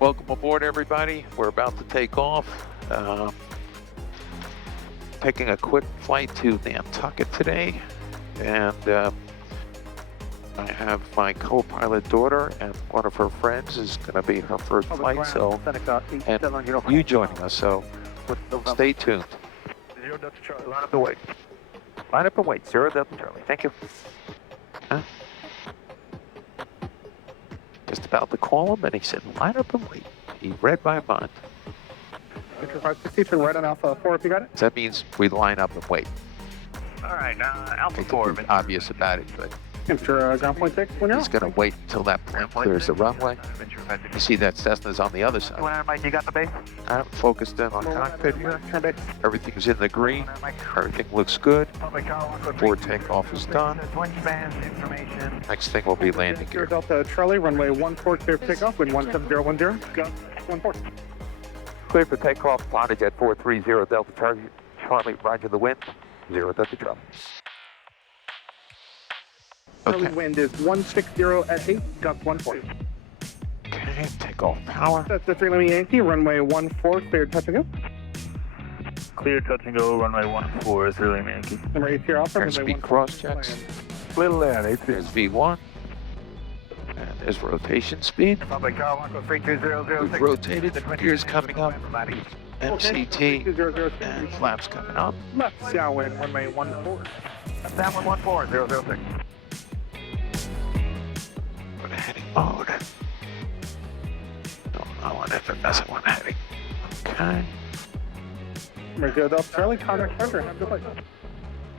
Welcome aboard, everybody. We're about to take off. Taking a quick flight to Nantucket today, and I have my co-pilot daughter, and one of her friends is going to be her first flight, so, and you joining us, so stay tuned. 0 Delta Charlie, line up and wait. Line up and wait, 0 Delta Charlie, thank you. Huh? Just about to call him, and he said, line up and wait. He read my mind. Picture 560, right on Alpha 4 if you got it. That means we line up and wait. All right, Alpha It's 4. obvious about it, but Enter ground point 6 when you're he's going to wait until that plane clears the runway. You see that Cessna's on the other side. Mike, you got the base? I'm focused in on cockpit here. Turn base. Everything's in the green. Everything looks good. Board takeoff is done. Next thing will be landing 0 gear. Delta Charlie, runway 14 clear for takeoff, wind 17010. Go, 14. Clear for takeoff, HondaJet 430 Delta Charlie. Charlie, roger the wind, 0 Delta Charlie. Charlie Okay. wind is 160 at 8, gust 14. Okay, take off power. That's the 3 Lima Yankee, runway 14, cleared touch and go. Clear touch and go, runway 14 is 3 Lima Yankee. Number 8 here, Alpha, runway Airspeed 14. cross checks. Little land, There's V1. And there's rotation speed. Public Car 13200. We've rotated. Gears coming up. MCT 200. and flaps coming up. Left, downwind, runway 14. That one 14, 006. Go to heading mode. Don't know what FMS I want heading. Okay. Number 0 Delta Charlie, contact center, have a good flight.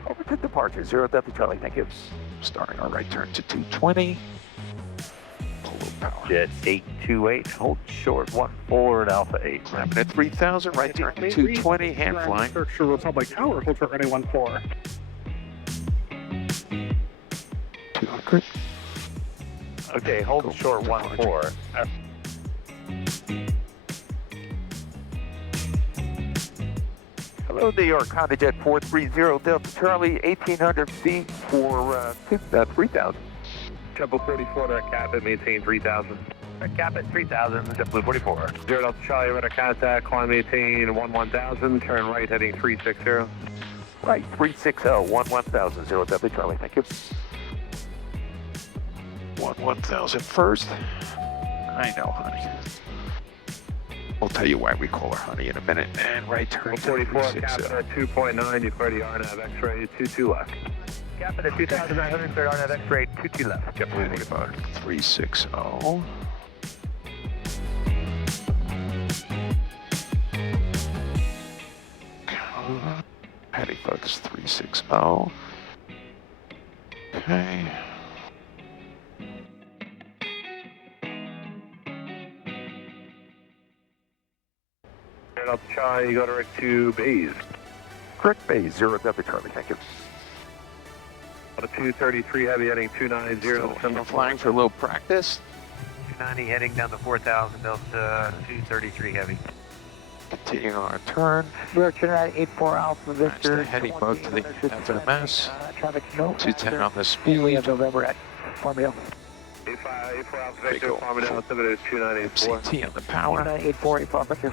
Over to departure, 0 Delta Charlie, thank you. Starting our right turn to 220. Pull low power. Jet 828, hold short 14 at Alpha 8. Climbing at 3,000, right turn to 220, hand flying. Search for Republic Tower, hold short runway 14. 200. Okay, hold Go short for 14. Hello, New York, HondaJet 430 Delta Charlie, 1800 feet for 3,000. JetBlue 44, cap it, maintain 3,000. Cap it, 3,000, JetBlue 44. 0 Delta Charlie, radar contact, climb maintain 11,000, turn right heading 360. Right, 360, 11,000, 0 Delta Charlie, thank you. 1,000 first. I know, honey. We'll tell you why we call her honey in a minute. And right turn to 44, cap it 360. at 2.9, you've already RNAV X-ray 22 left. Cap it at 2,900, clear RNAV X-ray, 22 left. JetBlue 45. 360. Heading focus 360. Okay. Delta Charlie, you go direct to base. Correct base, 0 Delta Charlie, thank you. On a 233 heavy heading 290. So, flying for a little practice. 290 heading down to 4,000, Delta 233 heavy. Continuing our turn. We're turning at 84 Alpha Match Victor. the heading mode to the FMS. Traffic no. 210 on the We have speed. November at Farmingdale. 84 Alpha Big Victor, ol' Farmingdale, 294. MCT on the power. 294, 84 Victor.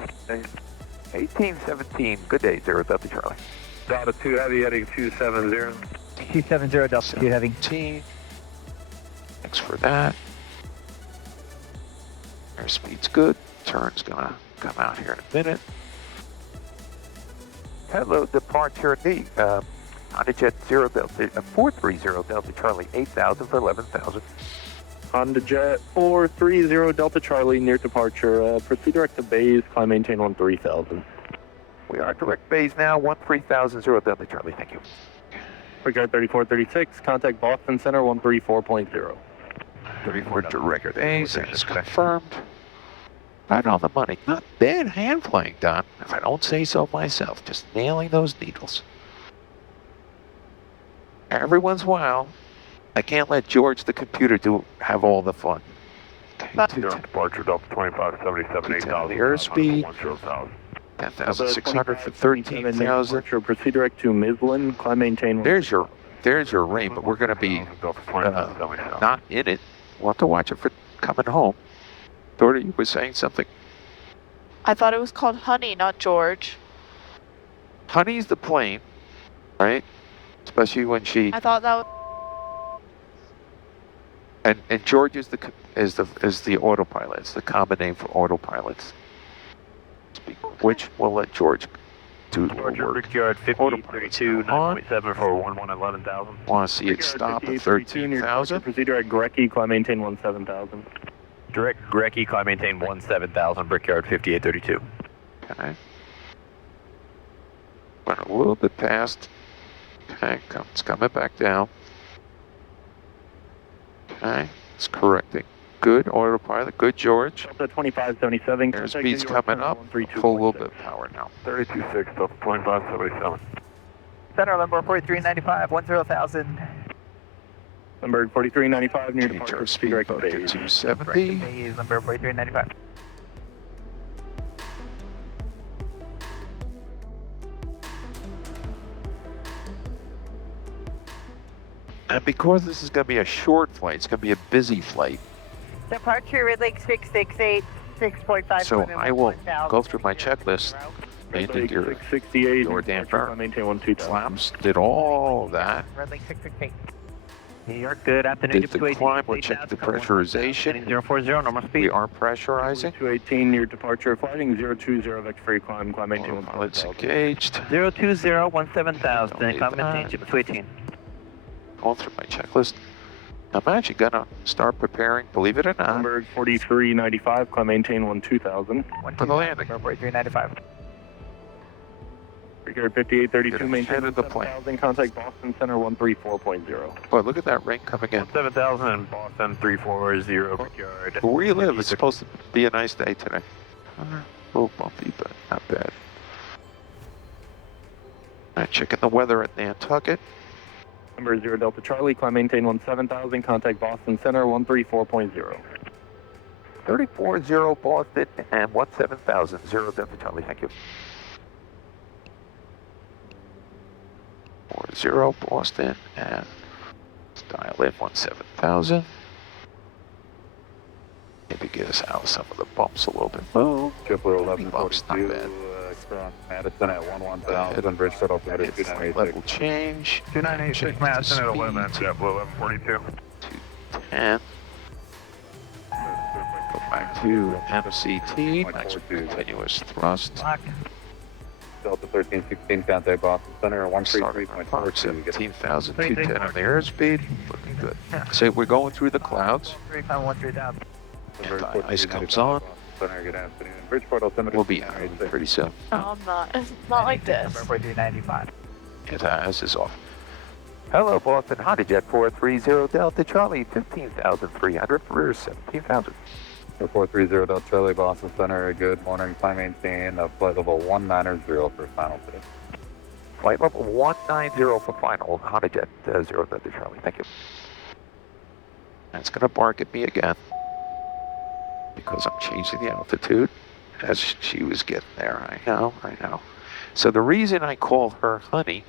1817, good day, 0 Delta Charlie. Delta 2 heavy heading 270. 270 Delta 2 heavy. 17. Thanks for that. Airspeed's good. Turn's gonna come out here in a minute. Hello, departure D. HondaJet 0 Delta, 430 Delta Charlie, 8,000 for 11,000. HondaJet 430 Delta Charlie near departure. Proceed direct to base, climb maintain 13,000. We are direct base now, 13,000, 0 Delta Charlie, thank you. Regard 3436, contact Boston Center 134.0. 34 direct base, that is confirmed. Right on the money. Not bad hand flying, Don, if I don't say so myself. Just nailing those needles. Every once in a while, I can't let George the computer have all the fun. Okay, Not departure, Delta 2577, 8,000. Airspeed. 10,000. 10,600 for 13,000. Proceed direct to Midland, climb maintain. There's your rate, but we're going to be not in it. We'll have to watch it for coming home. Daughter, you were saying something? I thought it was called Honey, not George. Honey's the plane, right? Especially when she I thought that was... and George is the autopilot. It's the common name for autopilots. Which we'll let George do the Georgia work. Brickyard 5832, 9.7 for 11,000. Want to see it stop at 13,000? Proceed direct Grecki, climb maintain 17,000. Direct Grecki, climb maintain 17,000, Brickyard 5832. Okay. Went a little bit past. Okay, it's coming back down. Okay, it's correcting. Good autopilot, good George. Delta 2577. Airspeed's coming up. Pull a little bit of power now. 32.6, Delta 2577. Center, number 4395, 10,000. Number 4395 near Change departure. our Proceed speed direct button to base. 270. Base number 4395. And because this is going to be a short flight, it's going to be a busy flight. Departure Red Lake 668, 6.5. So I will go through my checklist. Landed your 668. your damn departure, climb maintain 12,000. flaps, did all of that. Red Lake 668. New York, good afternoon. Did the climb, we'll check the pressurization. 040, normal speed. We are pressurizing. 218 near departure, flying 020 vector free climb maintain Autopilot's 17,000. engaged. 020, 17,000. Don't need Climb that. maintain, 18. Going through my checklist. I'm actually going to start preparing, believe it or not, Number 4395, climb maintain 12,000. for the landing. Number 4395. Brickyard 5832, Get maintain ahead of the plane. 7,000, contact Boston Center 134.0. Boy, look at that ring coming in. 7,000 in Boston, 340, Brickyard. Where you live, it's supposed to be a nice day today. A little bumpy, but not bad. All right, checking the weather at Nantucket. Number 0 Delta Charlie, climb maintain 17,000, contact Boston Center 134.0. 340 Boston and 17,000, 0 Delta Charlie, thank you. 40 Boston and dial in 17,000. Maybe get us out of some of the bumps a little bit. Oh, Triple bumps, not 1142, bad. cross Madison at 11,000, bridge shuttle It's operator level change. 2986 Madison at 11, JetBlue 1142. 210. Go back to MCT, next continuous thrust. Lock. Delta 1316, contact Boston Center Starting on 133.42. 17,210 on the airspeed. Looking good. So we're going through the clouds. 3,000. And the ice comes on. Center, good afternoon. Bridgeport altimeter. We'll be out pretty soon. No, I'm not. It's not like this. Number 4395. Anti-ice is off. Hello, Boston. HondaJet 430 Delta Charlie, 15,300 for 17,000. 430 Delta Charlie, Boston Center. Good morning. Climb maintain flight level 190 for final today. Flight level 190 for final. HondaJet 0 Delta Charlie. Thank you. And it's going to bark at me again because I'm changing the altitude as she was getting there. I know. So the reason I call her honey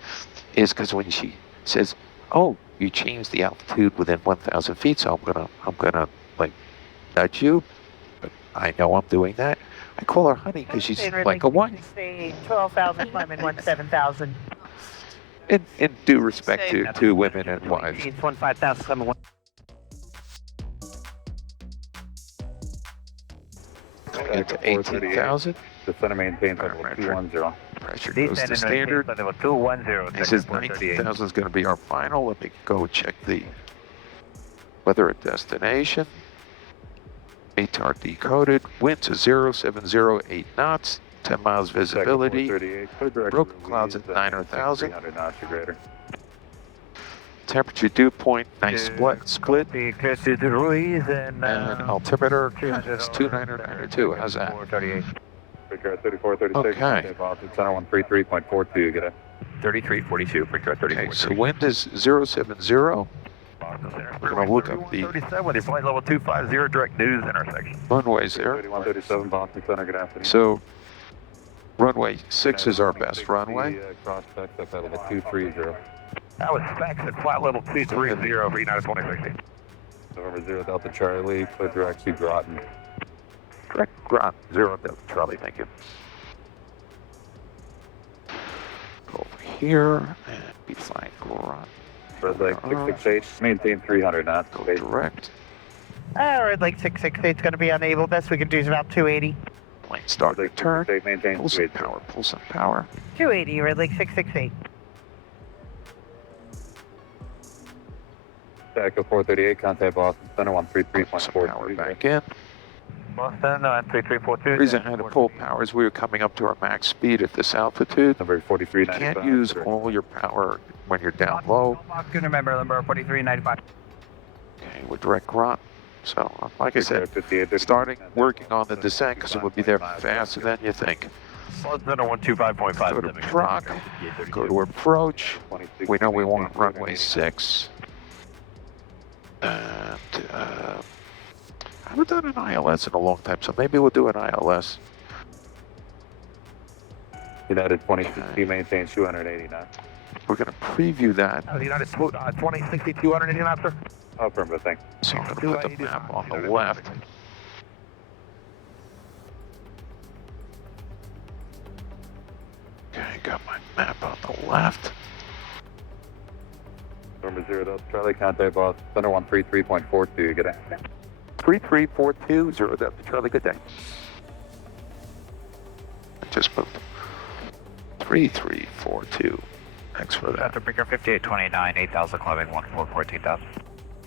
is because when she says, "Oh, you changed the altitude within 1,000 feet," so I'm gonna like nudge you. But I know I'm doing that. I call her honey because she's like a wife. 12,000, climbing 17,000. In due respect to women and wives. 15,000, climbing 1. Into 18,000. The center maintains level Right, 210. Pressure goes to standard. Level 210. He says 19,000 is going to be our final. Let me go check the weather at destination. ATAR decoded. Winds is 070, knots. 10 miles visibility. Broken clouds at 9,000. 300 knots or greater. Temperature dew point, nice split. Be clear to the Ruiz and Altimeter is 2992. How's that? 438. Brickyard 3436. Okay. Boston Center 133.42. Get it. 3342. Brickyard Okay, so wind is 070. We're going to look up the 37 is flight level 250 direct news intersection. runways there. 3137 Boston Center. Good afternoon. So runway 6 is our best runway. Cross specs up at level 230. That was specs at flight level 230 for United 2060. November 0 Delta Charlie, clear direct to Groton. Direct ground, 0 Delta Charlie, thank you. Go over here and be flying ground. Red Lake 668, maintain 300 knots. Go direct. Red Lake 668 is going to be unable. Best we can do is about 280. Plane start Red Lake return. 668, maintain Pull some 280. power, pull some power. 280, Red Lake 668. Echo 438, contact Boston Center Pull some power 133.4. back in. Boston, 3342. The reason I had to pull power is we were coming up to our max speed at this altitude. Number You 4395. can't use all your power when you're down low. Good remember, number 4395. Okay, we're direct grunt. So, like I said, 58, starting working on the descent because it would be there faster than you think. Boston 125.5. Go to proc, go to approach. We know we want runway 6. And I haven't done an ILS in a long time, so maybe we'll do an ILS. United 2060, maintain 280 knots. We're going to preview that. United Smooth, 2060, 280 knots, sir. Affirmative, thanks. So I'm going to put the map on the left. Okay, got my map on the left. Number 0 Delta Charlie, contact Boston Center 133.42. Get out. 3342, 0 Delta Charlie, good day. I just moved. 3342. Thanks for that. After Breaker 5829, 8,000 climbing, 14,000.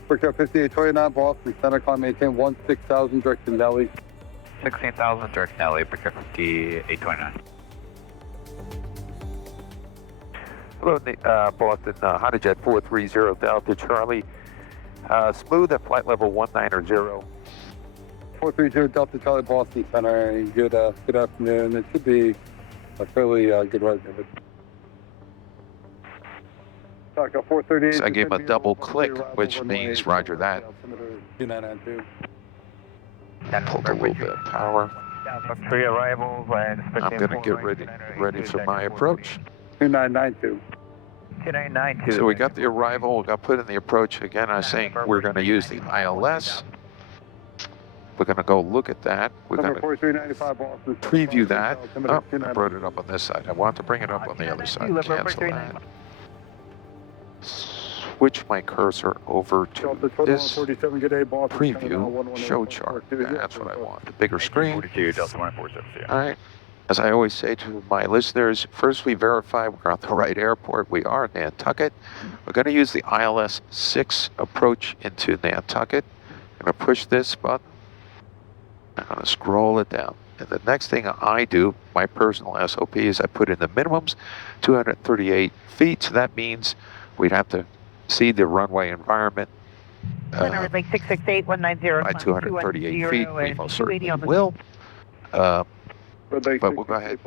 Breaker 5829, Boston Center, climb maintain 16,000, direct to Nelly. 16,000, direct Nelly, Breaker 5829. Hello, Boston, HondaJet 430 Delta Charlie. Smooth at flight level 190. 430 Delta Charlie, Boston Center. Good afternoon. It should be a fairly good ride. Takeoff 438. So I gave him a double click, which means roger that. 2992. Pulled a little bit of power. Three arrivals and I'm going to get ready for my approach. 2992. 2992. So we got the arrival, we got put in the approach. Again, I was saying we're going to use the ILS. We're going to go look at that. We're going Number to 4395, Boston. preview that. Oh, I brought it up on this side. I want to bring it up on the other side. Cancel that. Switch my cursor over to this preview show chart. That's what I want. The bigger screen. 42, Delta 1470. All right. As I always say to my listeners, first we verify we're at the right airport. We are in Nantucket. We're going to use the ILS 6 approach into Nantucket. I'm going to push this button. I'm going to scroll it down. And the next thing I do, my personal SOP, is I put in the minimums, 238 feet. So that means we'd have to see the runway environment Red Lake 668, 190. by 238 feet. We most certainly will. But we'll go ahead.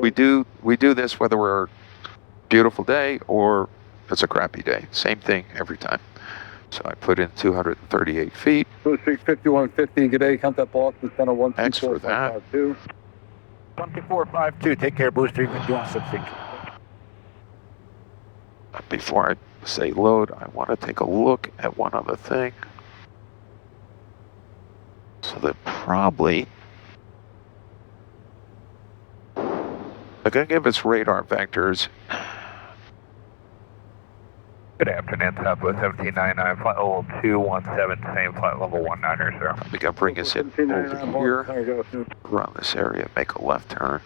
We do this whether we're a beautiful day or it's a crappy day. Same thing every time. So I put in 238 feet. 5150, good day, contact Boston Center 12452. Thanks for that. 12452, take care, booster, even doing something. Before I say load, I want to take a look at one other thing. So that probably they're going to give us radar vectors. Good afternoon, Southwest 1799, flight level 217, same flight level 19, sir. We got to bring us in over here, around this area, make a left turn.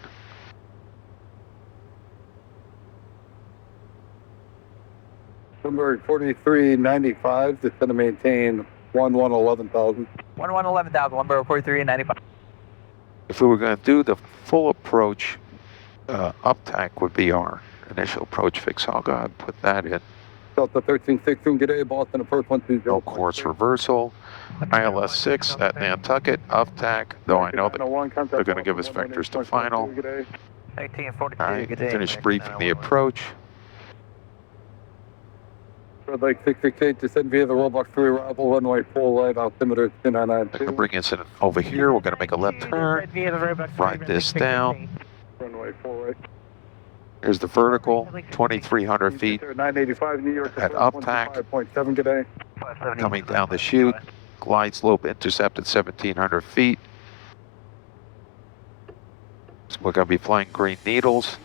Number 4395, just going to maintain 11,000. 11,000, number 4395. If we were going to do the full approach, uptack would be our initial approach fix. I'll go ahead and put that in. Delta 1362, good day, Boston approach 120. No course reversal. ILS 6 at Nantucket, uptack, though I know that they're going to give us vectors to final. 1842, All right, good day. finish briefing the approach. Red Lake 668, descend via the Roblox 3 arrival, runway full right, altimeter They're going to 2992. bring us in over here. We're going to make a left turn. Write this down. Runway full right. Here's the vertical, 2,300 feet. 985, New York. At uptack. 5.7, good day. Coming down the chute. Glide slope intercepted 1,700 feet. We're going to be flying Green Needles.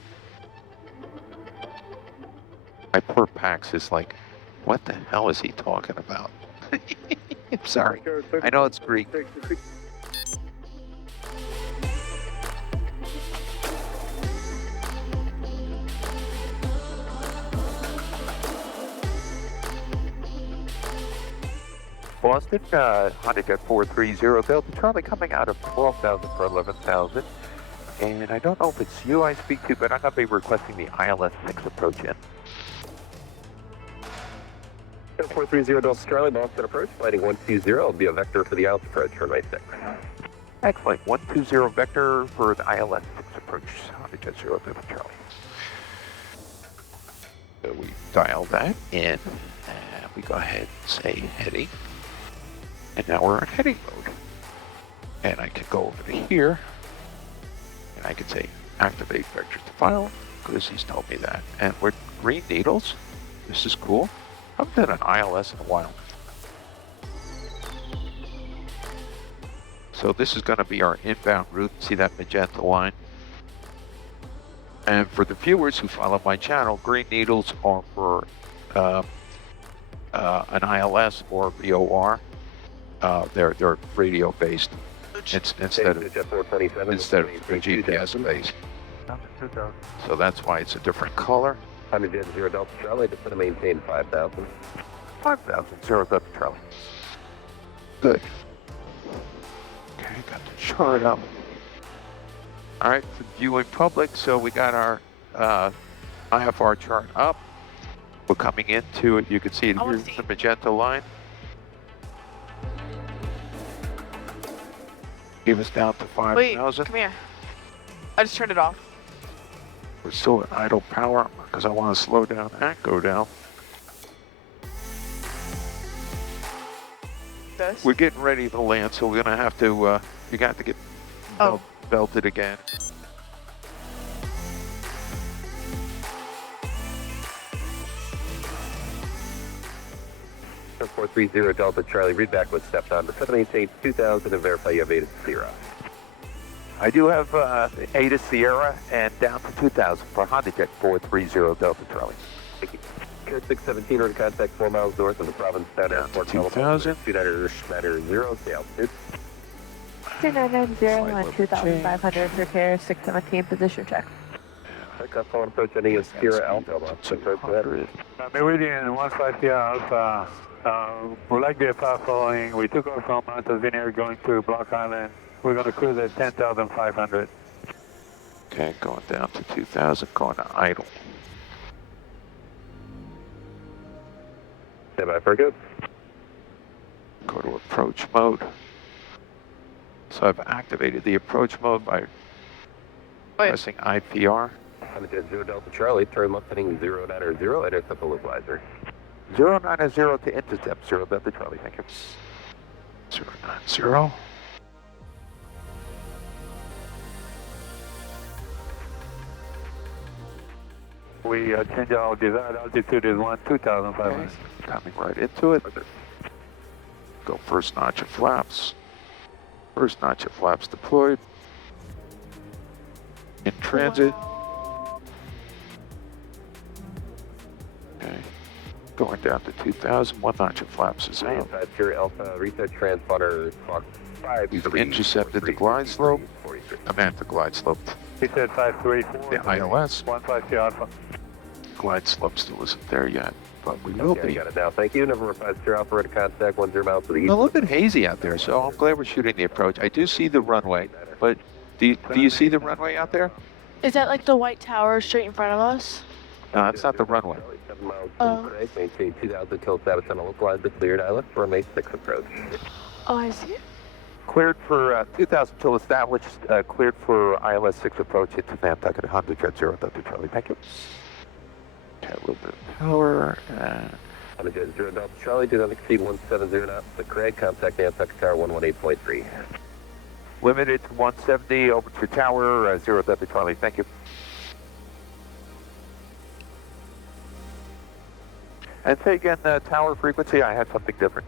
My poor Pax is like, what the hell is he talking about? I'm sorry. I know it's Greek. Boston, HondaJet 430 Delta Charlie coming out of 12,000 for 11,000. And I don't know if it's you I speak to, but I'm going to be requesting the ILS 6 approach in. 430 Delta Charlie, Boston approach, flighting 120. It'll be a vector for the ILS approach, runway 6. Excellent. 120 vector for the ILS 6 approach, HondaJet 0 Delta Charlie. So we dial that in, and we go ahead and say heading. And now we're in heading mode. And I can go over to here, and I can say activate vector to file, because he's told me that. And we're Green Needles. This is cool. I haven't done an ILS in a while. So this is going to be our inbound route. See that magenta line? And for the viewers who follow my channel, Green Needles are for an ILS or VOR. They're radio based instead of GPS based. So that's why it's a different color. HondaJet 0 Delta Charlie, just going to maintain 5,000. 5,000, 0 Delta Charlie. Good. Okay, got the chart up. All right, for viewing public, so we got our IFR chart up. We're coming into it. You can see here's the magenta line. Give us down to 5,000. Wait, come here. I just turned it off. We're still at idle power because I want to slow down and go down. This? We're getting ready to land, so we're gonna have to. You got to get belted again. So 430 Delta Charlie, read back with stepped on to 788 2000 and verify you have ATIS Sierra. I do have ATIS Sierra and down to 2,000 for HondaJet 430 Delta Charlie. Thank you. Air 617, road contact 4 miles north of the province down airport. 2,000. 290, stay altitude. 290 on 2,500 for care 617 position check. Takeoff phone approach ending is Sierra Alpha. Meridian 150 Alpha. We'd like the FR following. We took off from Mount Vineyard going to Block Island. We're going to cruise at 10,500. Okay, going down to 2,000, going to idle. Stand by for good. Go to approach mode. So I've activated the approach mode by pressing IPR. HondaJet 0 Delta Charlie, turn left heading 090, intercept the localizer. 090 to intercept 0 Delta Charlie, thank you. 090. We change our desired altitude is 2,500. Coming right into it. Go first notch of flaps. First notch of flaps deployed. In transit. Okay. Going down to 2,000. One notch of flaps is out. Sierra Alpha, reset transponder, clock 5. We've intercepted the glide slope. I meant the glide slope. He said 534. The ILS. 150 Alpha. Glide slope still isn't there yet, but we will Okay, be. got it now. Thank you. Number 5 Sierra Alpha, ready to contact 10 miles to the east. A little bit hazy out there, so I'm glad we're shooting the approach. I do see the runway, but do you see the runway out there? Is that like the white tower straight in front of us? No, it's not the runway. 7 miles Oh. today, maintain 2,000 till status on a localizer, cleared island, runway 6 approach. Oh, I see it. Cleared for 2,000 till established, cleared for ILS 6 approach into Nantucket, HondaJet 0 Delta Charlie. Thank you. Okay, a little bit of power. HondaJet 0 Delta Charlie, do not exceed 170 knots. The Craig, contact Nantucket Tower 118.3. Limited to 170 over to tower 0 Delta Charlie. Thank you. And say again, tower frequency. I had something different.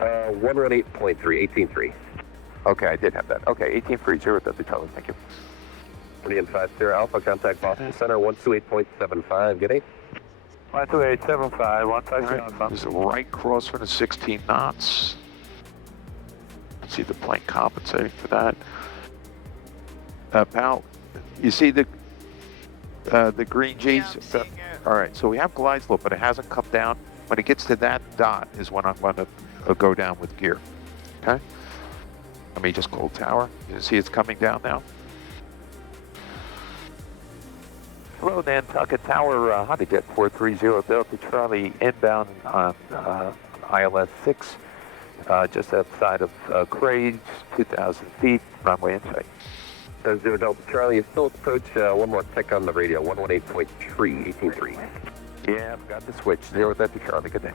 118.3, 18.3. Okay, I did have that. Okay, 1830 Delta Charlie. Thank you. Indian 50 Alpha, contact Boston Center 128.75, get 8. 12875, 150 All right, Alpha. this is right cross for the 16 knots. See the plane compensating for that. Pal, you see the green G's? Yeah, I'm seeing it. All right, so we have glide slope, but it hasn't come down. When it gets to that dot is when I'm going to go down with gear. Okay? Let me just call tower. You see it's coming down now? Hello, Nantucket Tower, HondaJet 430 Delta Charlie inbound on ILS 6, just outside of Craig, 2,000 feet, runway in sight. 0 Delta Charlie, is still approach, one more tick on the radio, 118.3, 18.3. Yeah, forgot to switch. 0 Delta Charlie, good day.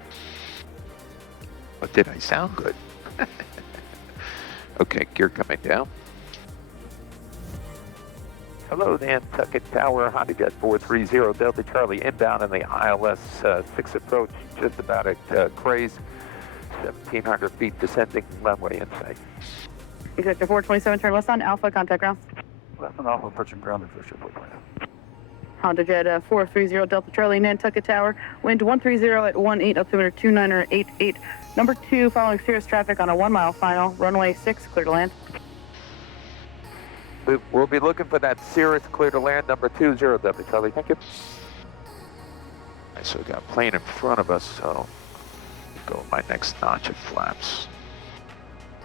But did I sound good? Okay, gear coming down. Hello, Nantucket Tower, HondaJet 430 Delta Charlie inbound on the ILS 6 approach, just about at Craze, 1,700 feet descending, runway in sight. Executive 427, turn west on Alpha, contact ground. Left on Alpha, approaching ground and first report plan. HondaJet 430 Delta Charlie, Nantucket Tower, wind 130 at 18, altimeter 2988. Number 2, following serious traffic on a 1 mile final, runway 6, clear to land. We'll be looking for that Cirrus clear to land, number 20 Delta Charlie, thank you. I still got a plane in front of us, so go my next notch of flaps.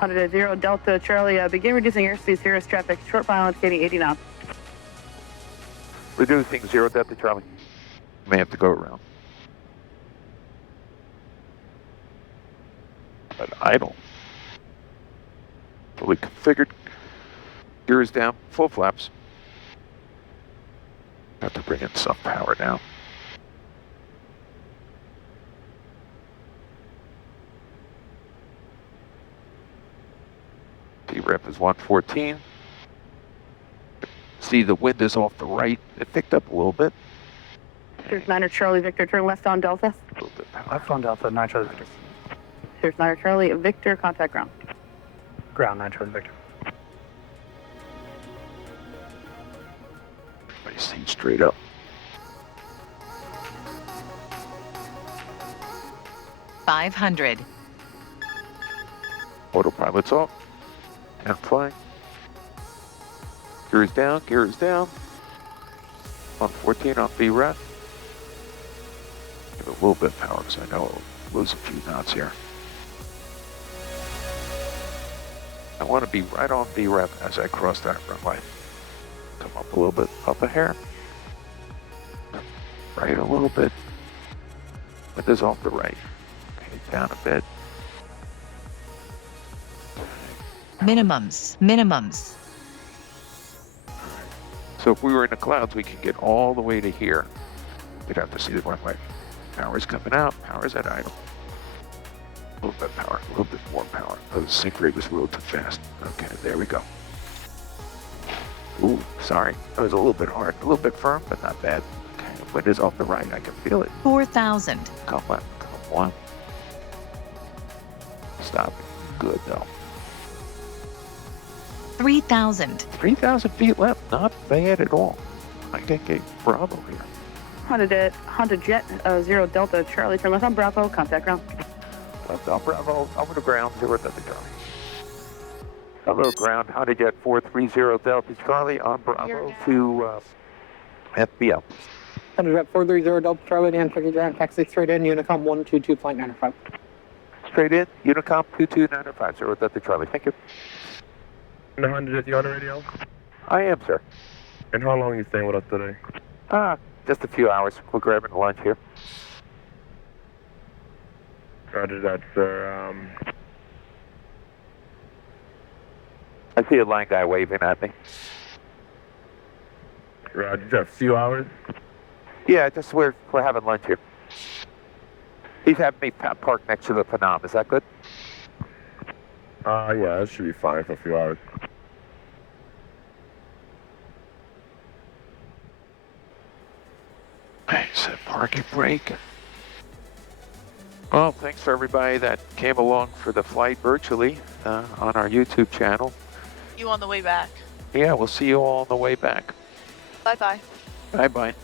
HondaJet 0 Delta Charlie, begin reducing airspeed, serious traffic, short final indicating 80 knots. Reducing 0 Delta Charlie. May have to go around. But idle. Fully configured. Gear is down, full flaps. Have to bring in some power now. T-rep is 114. See the wind is off the right. It picked up a little bit. Here's 9 Charlie Victor, turn left on Delta. A little bit power. Left on Delta, 9 Charlie Victor. Here's 9 Charlie Victor, contact ground. Ground, 9 Charlie Victor. Everybody stay straight up. $500. Autopilot's off. And flying. Gear is down, gear is down. 114 on VREF. Give it a little bit of power because I know I'll lose a few knots here. I want to be right on VREF as I cross that runway. Come up a little bit, up a hair. Right a little bit. Wind is off the right. Okay, down a bit. Minimums. So if we were in the clouds, we could get all the way to here. We'd have to see the runway. Power's coming out, power's at idle. A little bit of power, a little bit more power. Oh, the sync rate was a little too fast. Okay, there we go. Ooh, sorry. That was a little bit hard, a little bit firm, but not bad. Okay, wind is off the right, I can feel it. 4,000. Come on, come on. Stop. Good though. 3,000. 3,000 feet left, not bad at all. I can get Bravo here. HondaJet 0 Delta Charlie, turn left on Bravo, contact ground. Left on Bravo, over to ground, 0 Delta Charlie. Hello, ground, HondaJet 430 Delta Charlie on Bravo to FBL. HondaJet 430 Delta Charlie, Nantucket ground, taxi straight in, Unicom 122.95. Straight in, Unicom 22905, 0 Delta Charlie, thank you. And HondaJet, you on the radio? I am, sir. And how long are you staying with us today? Just a few hours. We're grabbing lunch here. Roger that, sir. I see a line guy waving at me. Roger, just a few hours? Yeah, just we're having lunch here. He's having me park next to the Panam. Is that good? Yeah, that should be fine for a few hours. Nice, parking brake. Well, thanks for everybody that came along for the flight virtually on our YouTube channel. You on the way back. Yeah, we'll see you all on the way back. Bye bye. Bye-bye.